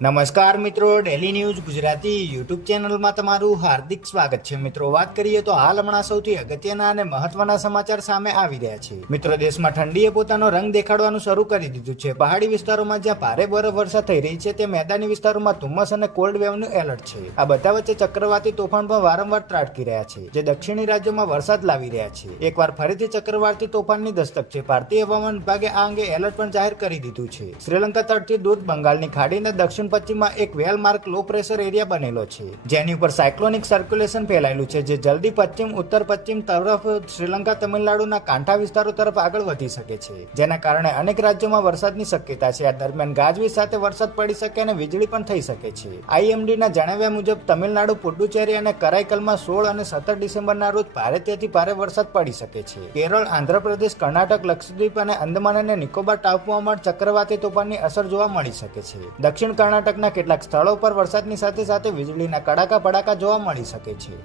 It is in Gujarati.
નમસ્કાર મિત્રો, ડેલી ન્યૂઝ ગુજરાતી યુટ્યુબ ચેનલમાં તમારું હાર્દિક સ્વાગત છે. મિત્રો, વાત કરીએ તો હાલ હમણાં સૌથી અગત્યના અને મહત્વના સમાચાર સામે આવી રહ્યા છે. મિત્રો, દેશમાં ઠંડીએ પોતાનો રંગ દેખાડવાનું શરૂ કરી દીધું છે. પહાડી વિસ્તારોમાં જ્યાં ભારે બરફવર્ષા થઈ રહી છે, તે મેદાની વિસ્તારોમાં ધુમ્મસ અને કોલ્ડ વેવનું એલર્ટ છે. આ બધા વચ્ચે ચક્રવાતી તોફાન પણ વારંવાર ત્રાટકી રહ્યા છે, જે દક્ષિણી રાજ્યોમાં વરસાદ લાવી રહ્યા છે. એકવાર ફરીથી ચક્રવાતી તોફાનની દસ્તક છે. ભારતીય હવામાન વિભાગે આ અંગે એલર્ટ પણ જાહેર કરી દીધું છે. શ્રીલંકા તટથી દૂર બંગાળની ખાડીના દક્ષિણ પશ્ચિમમાં એક વેલ માર્ક લો પ્રેશર એરિયા બનેલો છે, જેની ઉપર સાયક્લોનિક સર્ક્યુલેશન ફેલાયેલું છે, જે જલ્દી પશ્ચિમ ઉત્તર પશ્ચિમ તરફ શ્રીલંકા તમિલનાડુના કાંઠા વિસ્તારો તરફ આગળ વધી શકે છે, જેના કારણે અનેક રાજ્યોમાં વરસાદની શક્યતા છે. આ દરમિયાન ગાજવીજ સાથે વરસાદ પડી શકે અને વીજળી પણ થઈ શકે છે. આઈએમડીના જણાવ્યા મુજબ તમિલનાડુ, પુડુચેરી અને કરાઈકલમાં 16 અને 17 ડિસેમ્બરના રોજ ભારેથી ભારે વરસાદ પડી શકે છે. કેરળ, આંધ્રપ્રદેશ, કર્ણાટક, લક્ષદ્વીપ અને અંદમાન અને નિકોબાર ટાપુઓમાં ચક્રવાતી તોફાનની અસર જોવા મળી શકે છે. દક્ષિણ કર્ણાટકના કેટલાક સ્થળો પર વરસાદની સાથે વીજળીના કડાકા ભડાકા જોવા મળી શકે છે.